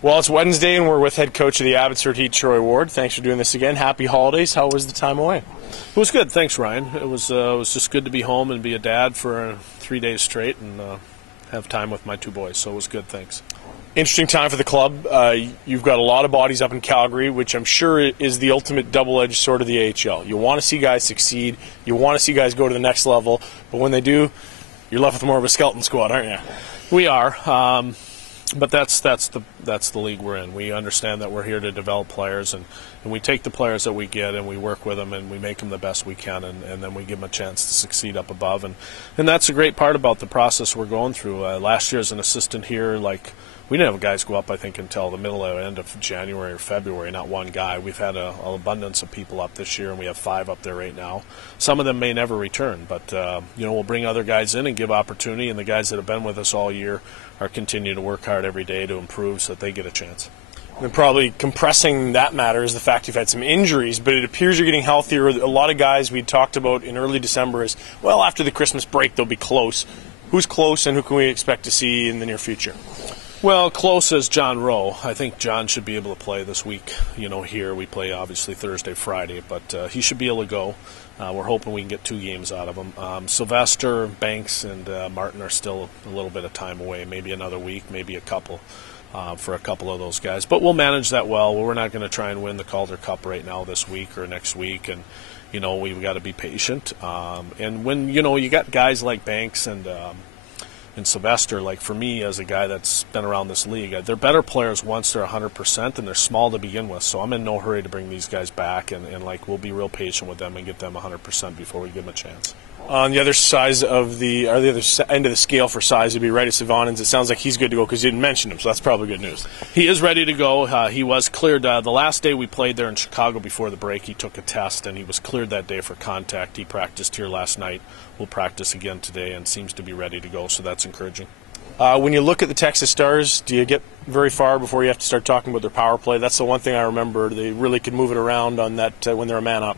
Well, it's Wednesday, and we're with head coach of the Abbotsford Heat, Troy Ward. Thanks for doing this again. Happy holidays. How was the time away? It was good. Thanks, Ryan. It was just good to be home and be a dad for 3 days straight and have time with my two boys. So it was good. Thanks. Interesting time for the club. You've got a lot of bodies up in Calgary, which I'm sure is the ultimate double-edged sword of the AHL. You want to see guys succeed. You want to see guys go to the next level. But when they do, you're left with more of a skeleton squad, aren't you? We are. But that's the league we're in. We understand that we're here to develop players, and we take the players that we get and we work with them and we make them the best we can, and then we give them a chance to succeed up above. And that's a great part about the process we're going through. Last year as an assistant here, we didn't have guys go up, I think, until the end of January or February, not one guy. We've had an abundance of people up this year, and we have 5 up there right now. Some of them may never return, but we'll bring other guys in and give opportunity, and the guys that have been with us all year are continuing to work hard every day to improve so that they get a chance. And probably compressing that matter is the fact you've had some injuries, but it appears you're getting healthier. A lot of guys we talked about in early December is, well, after the Christmas break they'll be close. Who's close, and who can we expect to see in the near future? Well, close as John Rowe. I think John should be able to play this week. Here we play obviously Thursday, Friday, but he should be able to go. We're hoping we can get 2 games out of him. Sylvester, Banks, and Martin are still a little bit of time away, maybe another week, maybe a couple for a couple of those guys. But we'll manage that well. We're not going to try and win the Calder Cup right now this week or next week, and we've got to be patient. And when you got guys like Banks and Sylvester, like for me as a guy that's been around this league, they're better players once they're 100%, and they're small to begin with. So I'm in no hurry to bring these guys back, and we'll be real patient with them and get them 100% before we give them a chance. On the other side of the other end of the scale for size would be Reddy Savanins. It sounds like he's good to go because you didn't mention him, so that's probably good news. He is ready to go. He was cleared the last day we played there in Chicago before the break. He took a test, and he was cleared that day for contact. He practiced here last night. We'll practice again today and seems to be ready to go, so that's encouraging. When you look at the Texas Stars, do you get very far before you have to start talking about their power play? That's the one thing I remember. They really could move it around on that when they're a man up.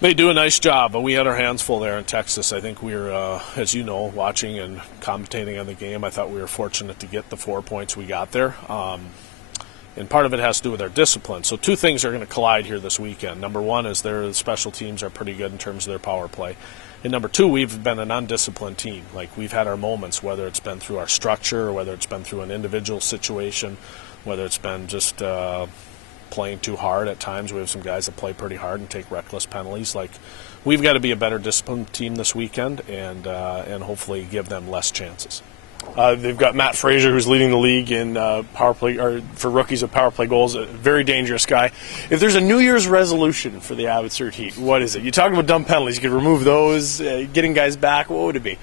They do a nice job, but we had our hands full there in Texas. I think we were, as you know, watching and commentating on the game. I thought we were fortunate to get the 4 points we got there. And part of it has to do with our discipline. So 2 things are going to collide here this weekend. Number 1 is their special teams are pretty good in terms of their power play. And number 2, we've been an undisciplined team. We've had our moments, whether it's been through our structure or whether it's been through an individual situation, whether it's been just playing too hard at times. We have some guys that play pretty hard and take reckless penalties. We've got to be a better disciplined team this weekend and hopefully give them less chances. They've got Matt Fraser, who's leading the league in power play or for rookies of power play goals. A very dangerous guy. If there's a New Year's resolution for the Abbotsford Heat, what is it? You talk about dumb penalties. You could remove those, getting guys back. What would it be?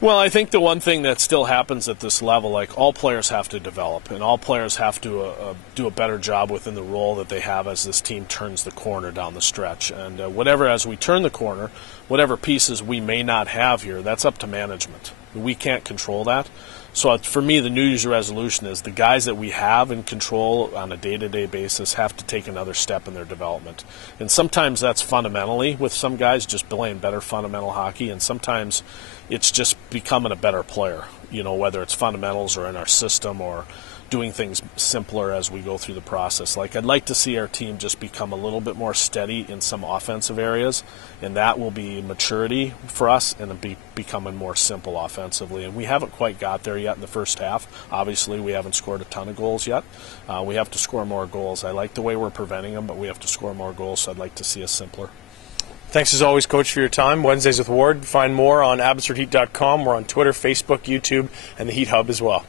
Well, I think the one thing that still happens at this level, all players have to develop, and all players have to do a better job within the role that they have as this team turns the corner down the stretch. And as we turn the corner, whatever pieces we may not have here, that's up to management. We can't control that. So for me, the New Year's resolution is the guys that we have in control on a day-to-day basis have to take another step in their development. And sometimes that's fundamentally with some guys just playing better fundamental hockey, and sometimes it's just becoming a better player, whether it's fundamentals or in our system or doing things simpler as we go through the process. I'd like to see our team just become a little bit more steady in some offensive areas, and that will be maturity for us and becoming more simple offensively. And we haven't quite got there yet in the first half. Obviously, we haven't scored a ton of goals yet. We have to score more goals. I like the way we're preventing them, but we have to score more goals, so I'd like to see us simpler. Thanks as always, Coach, for your time. Wednesdays with Ward. Find more on abbotsfordheat.com. We're on Twitter, Facebook, YouTube, and the Heat Hub as well.